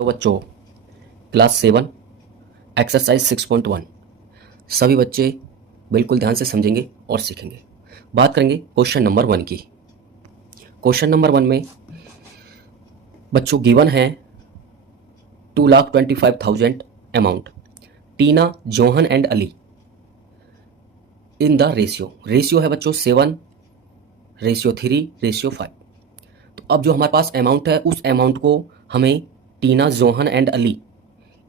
तो बच्चों, class 7 exercise 6.1 सभी बच्चे बिल्कुल ध्यान से समझेंगे और सीखेंगे। बात करेंगे क्वेश्चन नंबर 1 की। क्वेश्चन नंबर 1 में बच्चों गिवन है 2,25,000 amount, Tina, Johan and Ali in the ratio है बच्चों 7:3:5। तो अब जो हमारे पास अमाउंट है उस अमाउंट को हमें टीना, जोहन एंड अली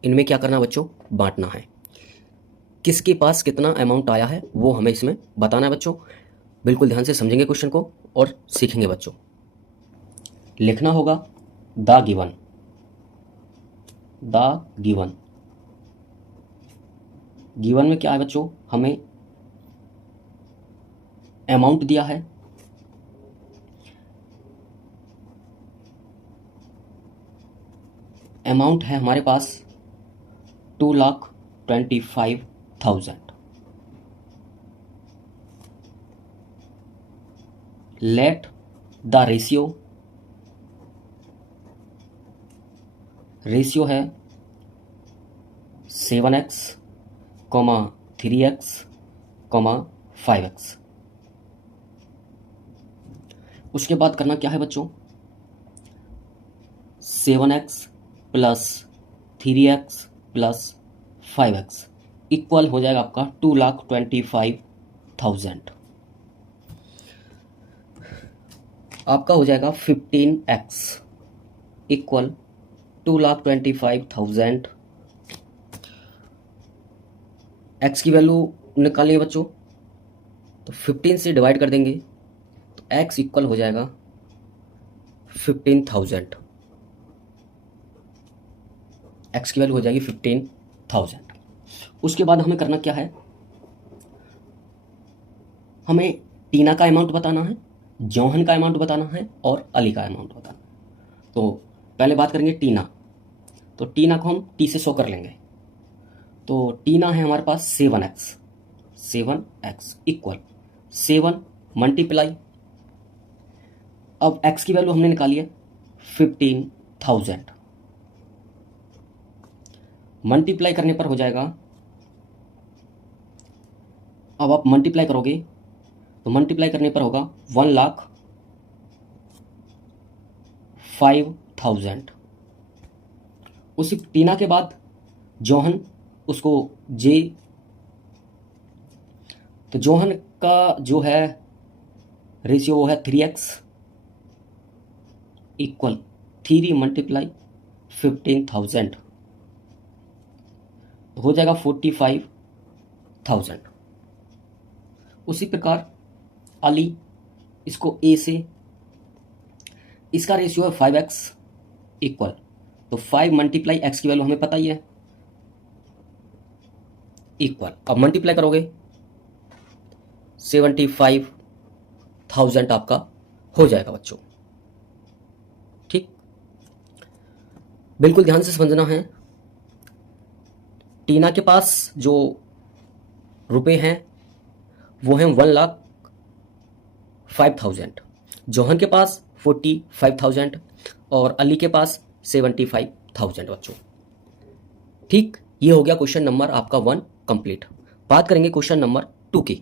इनमें क्या करना बच्चों, बांटना है। किसके पास कितना अमाउंट आया है वो हमें इसमें बताना है बच्चों। बिल्कुल ध्यान से समझेंगे क्वेश्चन को और सीखेंगे बच्चों। लिखना होगा द गिवन गिवन में क्या है बच्चों, हमें अमाउंट दिया है, अमाउंट है हमारे पास 2,25,000। लेट द रेशियो है 7x, 3x, 5x। उसके बाद करना क्या है बच्चों, 7x plus 3x plus 5x equal हो जाएगा आपका 2,25,000। आपका हो जाएगा 15x इक्वल 2,25,000। x की वैल्यू निकालनी है बच्चों, तो 15 से डिवाइड कर देंगे तो x इक्वल हो जाएगा 15,000। x की वैल्यू हो जाएगी 15,000। उसके बाद हमें करना क्या है, हमें टीना का अमाउंट बताना है, जौहन का अमाउंट बताना है और अली का अमाउंट बताना है। तो पहले बात करेंगे टीना। तो टीना को हम टी से शो कर लेंगे। तो टीना है हमारे पास 7x इक्वल 7 मल्टीप्लाई, अब x की वैल्यू हमने निकाली है 15,000, मल्टीप्लाई करने पर हो जाएगा, अब आप मल्टीप्लाई करोगे तो मल्टीप्लाई करने पर होगा 1,05,000। उसी टीना के बाद जौहन, उसको जे, तो जौहन का जो है रेशियो वो है 3x इक्वल 3 मल्टीप्लाई 15,000 हो जाएगा 45,000। उसी प्रकार अली, इसको ए से, इसका रेशियो है 5x इक्वल, तो 5 मल्टीप्लाई x की वैल्यू हमें पता ही है इक्वल, अब मल्टीप्लाई करोगे 75,000 आपका हो जाएगा बच्चों। ठीक, बिल्कुल ध्यान से समझना है। टीना के पास जो रुपए हैं वो हैं 1,05,000, जौहन के पास 45,000 और अली के पास 75,000 बच्चों। ठीक, ये हो गया क्वेश्चन नंबर आपका 1 कंप्लीट। बात करेंगे क्वेश्चन नंबर 2 की।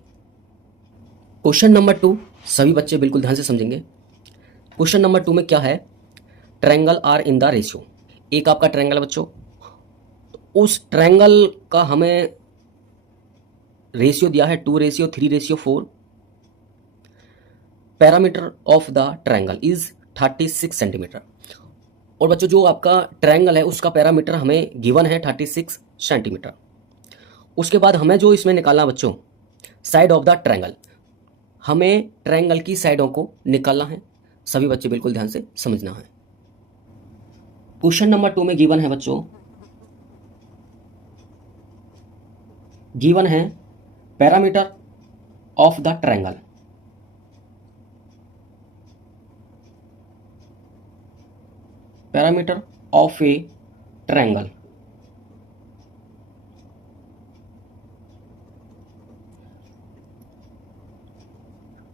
क्वेश्चन नंबर 2 सभी बच्चे बिल्कुल ध्यान से समझेंगे। क्वेश्चन नंबर 2 में क्या है, triangle are in the ratio. एक आपका ट्रायंगल बच्चों, उस ट्रायंगल का हमें रेशियो दिया है 2:3:4। Parameter of the triangle is 36 centimetre. और बच्चों जो आपका ट्रायंगल है उसका पैरामीटर हमें गिवन है 36 सेंटीमीटर। उसके बाद हमें जो इसमें निकालना बच्चों, साइड ऑफ द ट्रायंगल, हमें ट्रायंगल की साइडों को निकालना है। सभी बच्चे बिल्कुल ध्यान से समझना है। क्वेश्चन नंबर 2 में गिवन है बच्चों, गिवन है parameter of the triangle, parameter of A triangle,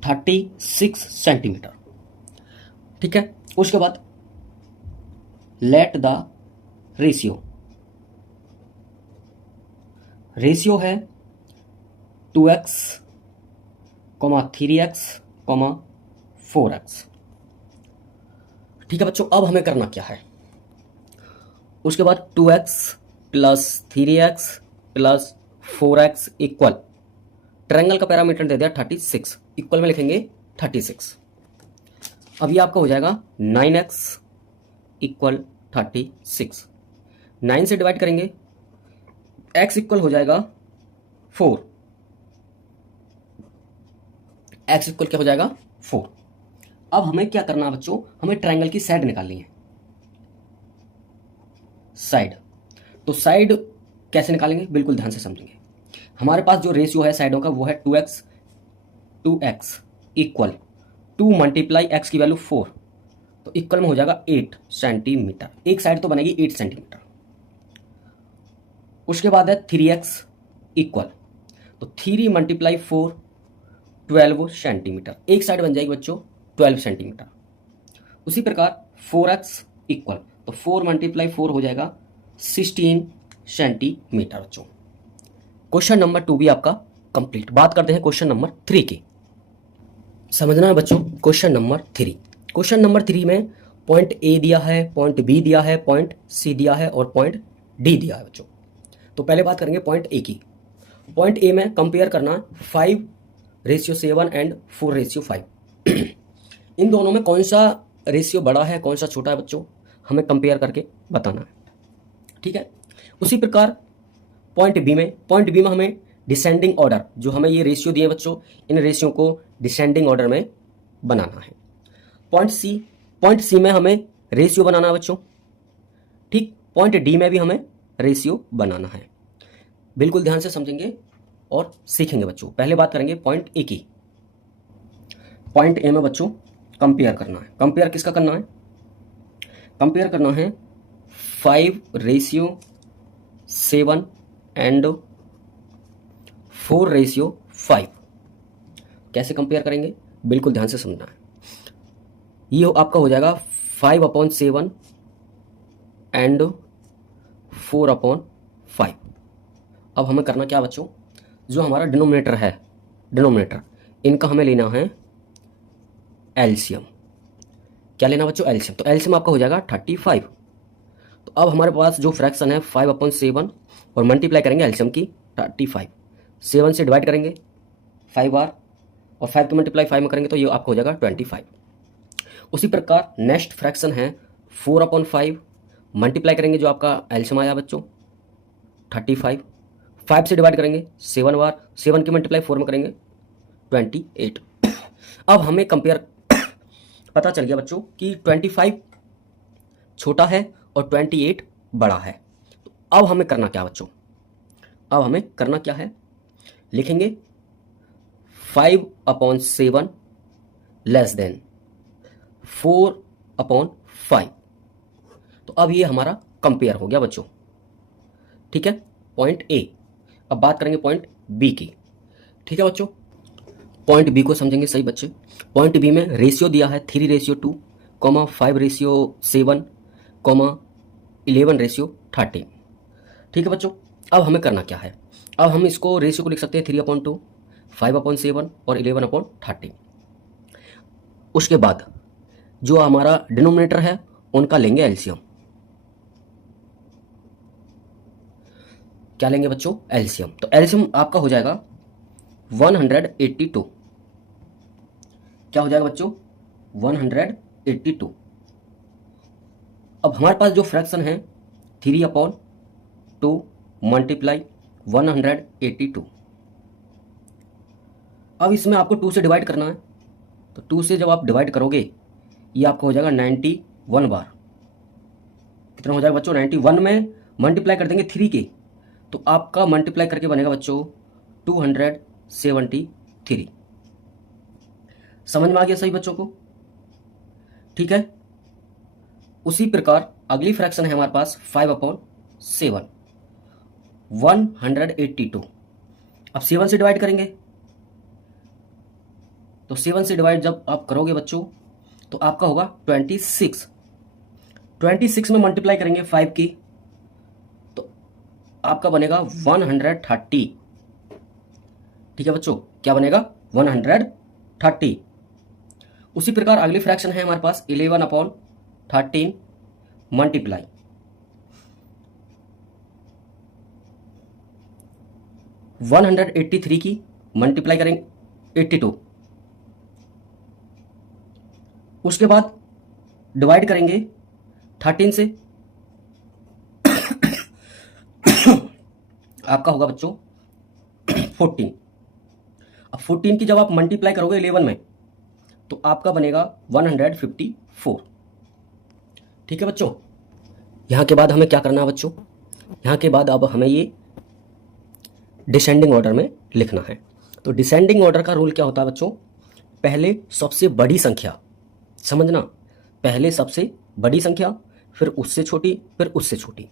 thirty 36 centimetre. ठीक है, उसके बाद लेट द रेशियो रेशियो है 2x, 3x, 4x। ठीक है बच्चों, अब हमें करना क्या है, उसके बाद 2x plus 3x plus 4x equal, triangle का पैरामीटर दे दिया 36, इक्वल में लिखेंगे 36। अब ये आपका हो जाएगा 9x इक्वल 36, 9 से डिवाइड करेंगे, x इक्वल हो जाएगा 4, x इक्वल क्या हो जाएगा 4। अब हमें क्या करना है बच्चों, हमें ट्रायंगल की साइड निकालनी है, साइड। तो साइड कैसे निकालेंगे, बिल्कुल ध्यान से समझेंगे। हमारे पास जो रेशियो है साइडों का वो है 2x इक्वल 2 मल्टीप्लाई x की वैल्यू 4, तो इक्वल में हो जाएगा 8 सेंटीमीटर। एक साइड तो बनेगी 8 सेंटीमीटर। उसके बाद है 3x इक्वल, तो 3 मल्टीप्लाई 4 12 सेंटीमीटर, एक साइड बन जाएगी बच्चों 12 सेंटीमीटर। उसी प्रकार 4x इक्वल, तो 4 मल्टीप्लाई 4 हो जाएगा 16 सेंटीमीटर बच्चों। क्वेश्चन नंबर 2 भी आपका कंप्लीट। बात करते हैं क्वेश्चन नंबर 3 की। समझना है बच्चों क्वेश्चन नंबर 3। क्वेश्चन नंबर 3 में पॉइंट ए दिया है, पॉइंट बी दिया है, पॉइंट सी दिया है और पॉइंट डी दिया है बच्चों। तो पहले बात करेंगे पॉइंट ए की। पॉइंट ए में कंपेयर करना 5:7 एंड 4:5। इन दोनों में कौन सा रेशियो बड़ा है, कौन सा छोटा है बच्चों, हमें कंपेयर करके बताना है। ठीक है। उसी प्रकार पॉइंट बी में हमें डिसेंडिंग ऑर्डर, जो हमें ये रेशियो दिए बच्चों, इन रेशियो को डिसेंडिंग ऑर्डर में बनाना है। पॉइंट सी में हमें रेशियो बनाना है बच्चों। ठीक। पॉइंट डी में भी हमें रेशियो बनाना है। बिल्कुल ध्यान से समझेंगे और सीखेंगे बच्चों। पहले बात करेंगे पॉइंट ए की। पॉइंट ए में बच्चों कंपेयर करना है। कंपेयर किसका करना है, कंपेयर करना है 5:7 एंड 4:5। कैसे कंपेयर करेंगे, बिल्कुल ध्यान से समझना है। ये आपका हो जाएगा 5/7 एंड 4/5। अब हमें करना क्या बच्चों, जो हमारा डिनोमिनेटर है, डिनोमिनेटर, इनका हमें लेना है एलसीएम। क्या लेना बच्चों, एलसीएम। तो एलसीएम आपका हो जाएगा 35। तो अब हमारे पास जो फ्रैक्शन है 5/7 और मल्टीप्लाई करेंगे एलसीएम की 35, 7 से डिवाइड करेंगे 5 बार और 5 को मल्टीप्लाई 5 में करेंगे तो ये आपको हो जाएगा 25। उसी प्रकार नेक्स्ट फ्रैक्शन है 4/5, मल्टीप्लाई करेंगे जो आपका एलसीएम आया बच्चों 35, 5 से डिवाइड करेंगे 7 बार, 7 की मल्टीप्लाई 4 में करेंगे 28। अब हमें कंपेयर पता चल गया बच्चों कि 25 छोटा है और 28 बड़ा है। तो अब हमें करना क्या बच्चों, अब हमें करना क्या है, लिखेंगे 5/7 लेस देन 4/5। तो अब ये हमारा कंपेयर हो गया बच्चों। ठीक है, पॉइंट ए। अब बात करेंगे पॉइंट बी की। ठीक है बच्चों, पॉइंट बी को समझेंगे सही बच्चे। पॉइंट बी में रेशियो दिया है 3:2, 5:7, 11:13। ठीक है बच्चों, अब हमें करना क्या है, अब हम इसको रेशियो को लिख सकते हैं 3/2, 5/7 और 11/13। उसके बाद जो हमारा डिनोमिनेटर है उनका लेंगे एलसीएम। क्या लेंगे बच्चों, एलसीएम। तो एलसीएम आपका हो जाएगा 182। क्या हो जाएगा बच्चों, 182। अब हमारे पास जो फ्रैक्शन है 3/2 मल्टीप्लाई 182। अब इसमें आपको 2 से डिवाइड करना है। तो 2 से जब आप डिवाइड करोगे ये आपको हो जाएगा 91 बार। कितना हो जाएगा बच्चों, 91 में मल्टीप्लाई कर देंगे 3 के, तो आपका मल्टीप्लाई करके बनेगा बच्चों 273। समझ में आ गया सही बच्चों को। ठीक है। उसी प्रकार अगली फ्रैक्शन है हमारे पास 5/7, 182। अब 7 से डिवाइड करेंगे, तो 7 से डिवाइड जब आप करोगे बच्चों तो आपका होगा 26। 26 में मल्टीप्लाई करेंगे 5 की आपका बनेगा 130। ठीक है बच्चों, क्या बनेगा 130। उसी प्रकार अगली फ्रैक्शन है हमारे पास 11/13 मल्टीप्लाई 183 की मल्टीप्लाई करेंगे 82, उसके बाद डिवाइड करेंगे 13 से आपका होगा बच्चों 14। अब 14 की जब आप मल्टीप्लाई करोगे 11 में तो आपका बनेगा 154। ठीक है बच्चों, यहां के बाद हमें क्या करना है बच्चों, यहां के बाद अब हमें ये डिसेंडिंग ऑर्डर में लिखना है। तो डिसेंडिंग ऑर्डर का रूल क्या होता है बच्चों, पहले सबसे बड़ी संख्या, समझना, पहले सबसे बड़ी संख्या, फिर उससे छोटी, फिर उससे छोटी।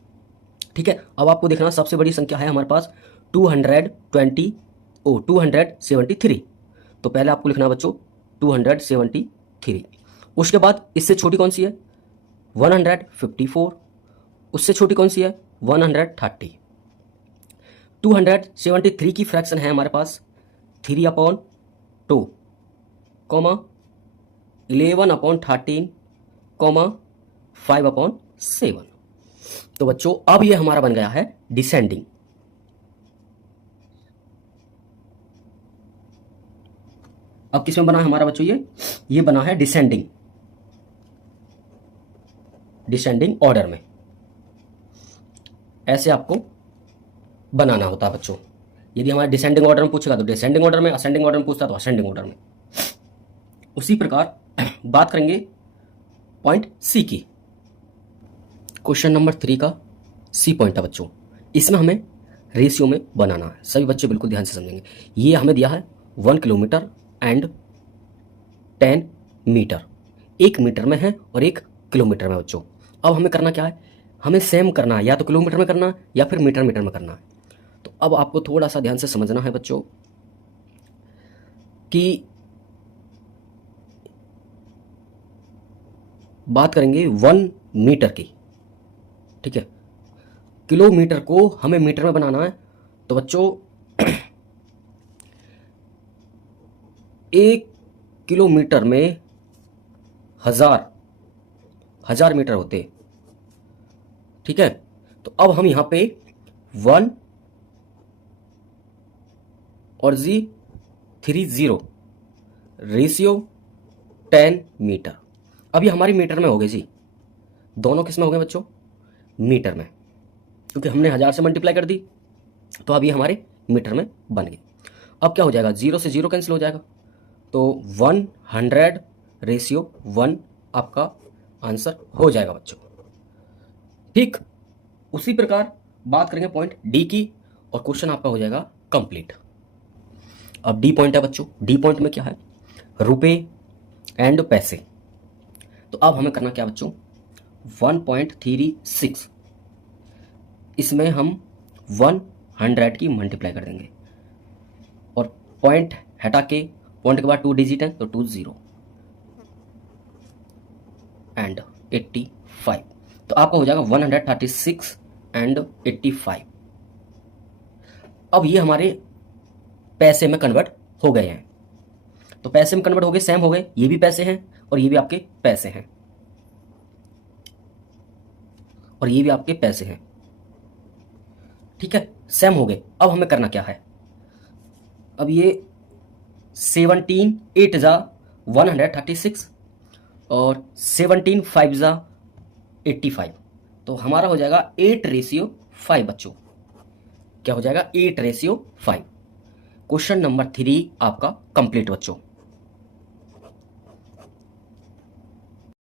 ठीक है, अब आपको देखना सबसे बड़ी संख्या है हमारे पास 273। तो पहले आपको लिखना बच्चों 273। उसके बाद इससे छोटी कौन सी है 154, उससे छोटी कौन सी है 130। 273 की फ्रैक्शन है हमारे पास 3/2, 11/13, 5/7। तो बच्चों अब ये हमारा बन गया है डिसेंडिंग। अब किसमें बना है हमारा बच्चों, ये बना है डिसेंडिंग ऑर्डर में। ऐसे आपको बनाना होता है बच्चों। यदि हमारे डिसेंडिंग ऑर्डर में पूछेगा तो डिसेंडिंग ऑर्डर में, असेंडिंग ऑर्डर में पूछता है तो असेंडिंग ऑर्डर में। उसी प्रकार बात करेंगे पॉइंट सी की। क्वेश्चन नंबर 3 का सी पॉइंट है बच्चों, इसमें हमें रेशियो में बनाना है। सभी बच्चे बिल्कुल ध्यान से समझेंगे। ये हमें दिया है 1 किलोमीटर एंड 10 मीटर, 1 मीटर में है और 1 किलोमीटर में बच्चों। अब हमें करना क्या है, हमें सेम करना है, या तो किलोमीटर में करना है या फिर मीटर में करना है। तो अब आपको थोड़ा सा ध्यान से समझना है बच्चों कि बात करेंगे 1 मीटर की। ठीक है, किलोमीटर को हमें मीटर में बनाना है। तो बच्चों 1 किलोमीटर में 1000 मीटर होते। ठीक है, तो अब हम यहां पे 1 और 30 रेशियो 10 मीटर। अब ये हमारी मीटर में हो गई जी, दोनों किस में हो गए बच्चों, मीटर में, क्योंकि हमने 1000 से मल्टीप्लाई कर दी तो अब ये हमारे मीटर में बन गई। अब क्या हो जाएगा, 0 से 0 कैंसिल हो जाएगा, तो 100/1 आपका आंसर हो जाएगा बच्चों। ठीक, उसी प्रकार बात करेंगे पॉइंट डी की और क्वेश्चन आपका हो जाएगा कंप्लीट। अब डी पॉइंट है बच्चों, डी पॉइंट में क्या है, रुपए एंड पैसे। तो अब हमें करना क्या बच्चों, 1.36 इसमें हम 100 की मल्टीप्लाई कर देंगे और पॉइंट हटा के, पॉइंट के बाद 2 डिजिट है तो 20 एंड 85। तो आपका हो जाएगा 136 एंड 85। अब ये हमारे पैसे में कन्वर्ट हो गए हैं। तो पैसे में कन्वर्ट हो गए, सेम हो गए, ये भी पैसे हैं और ये भी आपके पैसे हैं और ये भी आपके पैसे हैं। ठीक है, सेम हो गए। अब हमें करना क्या है, अब ये 17 8 जा 136 और 17 5 जा 85। तो हमारा हो जाएगा 8/5 बच्चों। क्या हो जाएगा, 8/5। क्वेश्चन नंबर 3 आपका कंप्लीट बच्चों।